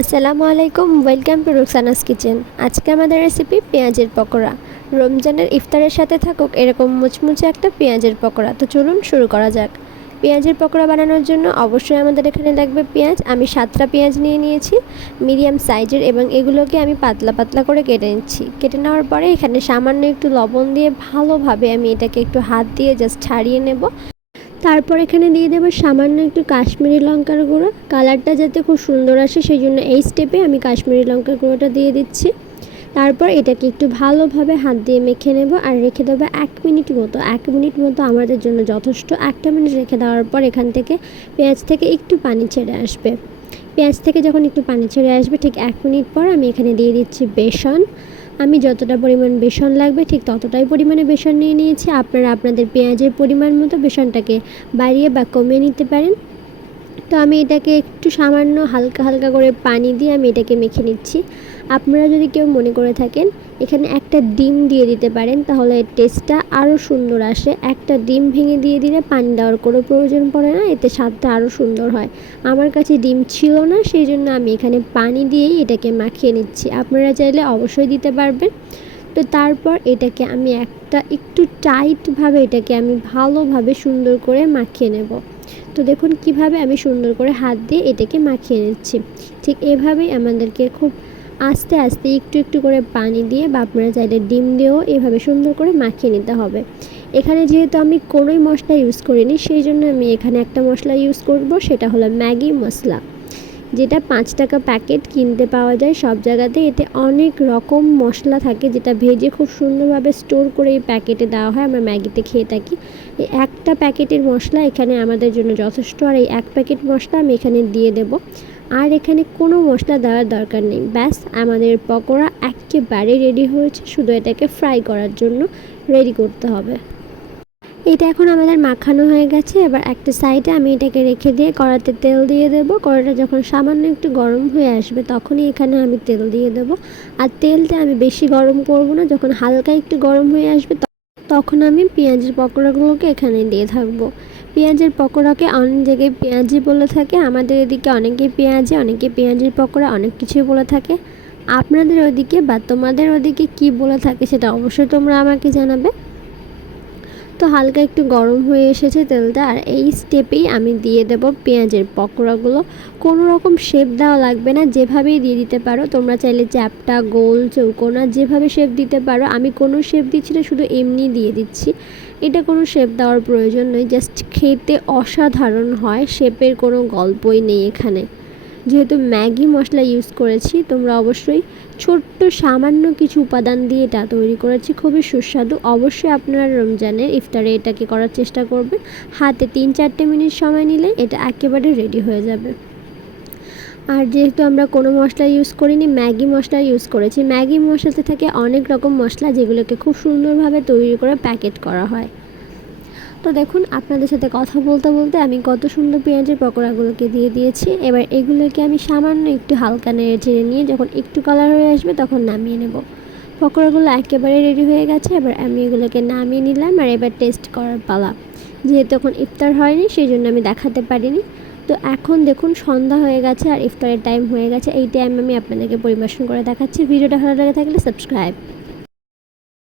আসসালামু আলাইকুম, welcome to রুকসানাস kitchen. আজকে আমাদের রেসিপি পেঁয়াজের পকোড়া। রমজানের ইফতারের সাথে থাকুক এরকম মুচমুচে একটা পেঁয়াজের পকোড়া। তো চলুন শুরু করা যাক। পেঁয়াজের পকোড়া বানানোর জন্য অবশ্যই আমাদের এখানে লাগবে পেঁয়াজ। আমি 7টা পেঁয়াজ নিয়ে নিয়েছি মিডিয়াম সাইজের, এবং এগুলোকে আমি পাতলা পাতলা করে কেটে নিচ্ছি। কেটে নেওয়ার পরে এখানে সামান্য একটু লবণ দিয়ে ভালোভাবে আমি এটাকে একটু হাত দিয়ে জাস্ট ছাড়িয়ে নেব। তারপর এখানে দিয়ে দেবো সামান্য একটু কাশ্মীরি লঙ্কার গুঁড়ো। কালারটা যাতে খুব সুন্দর আসে সেই জন্য এই স্টেপে আমি কাশ্মীরি লঙ্কার গুঁড়োটা দিয়ে দিচ্ছি। তারপর এটাকে একটু ভালোভাবে হাত দিয়ে মেখে নেব আর রেখে দেবো 1 মিনিট মতো আমাদের জন্য যথেষ্ট। 1টা মিনিট রেখে দেওয়ার পর এখান থেকে পেঁয়াজ থেকে একটু পানি ছেড়ে আসবে। পেঁয়াজ থেকে যখন একটু পানি ছেড়ে আসবে ঠিক 1 মিনিট পর আমি এখানে দিয়ে দিচ্ছি বেসন। আমি যতটা পরিমাণ বেসন লাগবে ঠিক ততটাই পরিমাণে বেসন নিয়ে নিয়েছি। আপনারা আপনাদের পেঁয়াজের পরিমাণ মতো বেসনটাকে বাড়িয়ে বা কমিয়ে নিতে পারেন। তো আমি এটাকে একটু সামান্য হালকা হালকা করে পানি দিয়ে আমি এটাকে মেখে নিচ্ছি। আপনারা যদি কেউ মনে করে থাকেন এখানে একটা ডিম দিয়ে দিতে পারেন, তাহলে এর টেস্টটা আরও সুন্দর আসে। একটা ডিম ভেঙে দিয়ে দিলে পানি দেওয়ার কোনো প্রয়োজন পড়ে না, এতে স্বাদটা আরও সুন্দর হয়। আমার কাছে ডিম ছিল না, সেই জন্য আমি এখানে পানি দিয়েই এটাকে মাখিয়ে নিচ্ছি। আপনারা চাইলে অবশ্যই দিতে পারবেন। তো তারপর এটাকে আমি একটু টাইটভাবে এটাকে আমি ভালোভাবে সুন্দর করে মাখিয়ে নেব। তো দেখুন কিভাবে আমি সুন্দর করে হাত দিয়ে এটাকে মাখিয়ে নিচ্ছি। ঠিক এভাবেই আমাদেরকে খুব আস্তে আস্তে একটু একটু করে পানি দিয়ে বা আপনারা চাইলে ডিম দিয়েও এভাবে সুন্দর করে মাখিয়ে নিতে হবে। এখানে যেহেতু আমি কোনোই মশলা ইউজ করিনি, সেই জন্য আমি এখানে একটা মশলা ইউজ করব, সেটা হলো ম্যাগি মশলা, যেটা 5 টাকা প্যাকেট কিনতে পাওয়া যায় সব জায়গাতে। এতে অনেক রকম মশলা থাকে, যেটা ভেজে খুব সুন্দরভাবে স্টোর করে এই প্যাকেটে দেওয়া হয়। আমরা ম্যাগিতে খেয়ে থাকি। এই একটা প্যাকেটের মশলা এখানে আমাদের জন্য যথেষ্ট, আর এই 1 প্যাকেট মশলা আমি এখানে দিয়ে দেব। আর এখানে কোনো মশলা দেওয়ার দরকার নেই। ব্যাস আমাদের পকোড়া একেবারে রেডি হয়েছে, শুধু এটাকে ফ্রাই করার জন্য রেডি করতে হবে। এটা এখন আমাদের মাখানো হয়ে গেছে। এবার একটা সাইডে আমি এটাকে রেখে দিয়ে কড়াতে তেল দিয়ে দেব। কড়াটা যখন সামান্য একটু গরম হয়ে আসবে তখনই এখানে আমি তেল দিয়ে দেব। আর তেলটা আমি বেশি গরম করব না, যখন হালকা একটু গরম হয়ে আসবে তখন আমি পেঁয়াজের পকোড়াগুলোকে এখানে দিয়ে থাকবো। পেঁয়াজের পকোড়াকে অনেক জায়গায় পেঁয়াজি বলে থাকে, আমাদের এদিকে অনেকে পেঁয়াজি, অনেকে পেঁয়াজের পকোড়া, অনেক কিছুই বলে থাকে। আপনাদের ওদিকে বা তোমাদের ওদিকে কি বলে থাকে সেটা অবশ্যই তোমরা আমাকে জানাবে। তো হালকা একটু গরম হয়ে এসেছে তেলটা, আর এই স্টেপেই আমি দিয়ে দেব পেঁয়াজের পকোড়াগুলো। কোনো রকম শেপ দেওয়া লাগবে না, যেভাবেই দিয়ে দিতে পারো। তোমরা চাইলে চ্যাপ্টা, গোল, চৌকোনা যেভাবে শেপ দিতে পারো। আমি কোনো শেপ দিচ্ছি না, শুধু এমনি দিয়ে দিচ্ছি। এটা কোনো শেপ দেওয়ার প্রয়োজন নেই, জাস্ট খেতে অসাধারণ হয়, শেপের কোনো গল্পই নেই এখানে। যেহেতু ম্যাগি মশলা ইউজ করেছি, তোমরা অবশ্যই ছোট্ট সামান্য কিছু উপাদান দিয়ে এটা তৈরি করেছি, খুবই সুস্বাদু। অবশ্যই আপনারা রমজানের ইফতারে এটাকে করার চেষ্টা করবেন। হাতে 3-4 মিনিট সময় নিলে এটা একেবারে রেডি হয়ে যাবে। আর যেহেতু আমরা কোনো মশলা ইউজ করিনি, ম্যাগি মশলা ইউজ করেছি। ম্যাগি মশলাতে থাকে অনেক রকম মশলা, যেগুলোকে খুব সুন্দরভাবে তৈরি করে প্যাকেট করা হয়। তো দেখুন আপনাদের সাথে কথা বলতে বলতে আমি কত সুন্দর পেঁয়াজের পকোড়াগুলোকে দিয়ে দিয়েছি। এবার এগুলোকে আমি সামান্য একটু হালকা নেড়ে চেড়ে নিয়ে যখন একটু কালার হয়ে আসবে তখন নামিয়ে নেব। পকোড়াগুলো একেবারে রেডি হয়ে গেছে। এবার আমি এগুলোকে নামিয়ে নিলাম, আর এবার টেস্ট করার পালা। যেহেতু এখন ইফতার হয়নি সেই জন্য আমি দেখাতে পারিনি। তো এখন দেখুন সন্ধ্যা হয়ে গেছে আর ইফতারের টাইম হয়ে গেছে। এই টাইম আমি আপনাদেরকে পরিবেশন করে দেখাচ্ছি। ভিডিওটা ভালো লেগে থাকলে সাবস্ক্রাইব।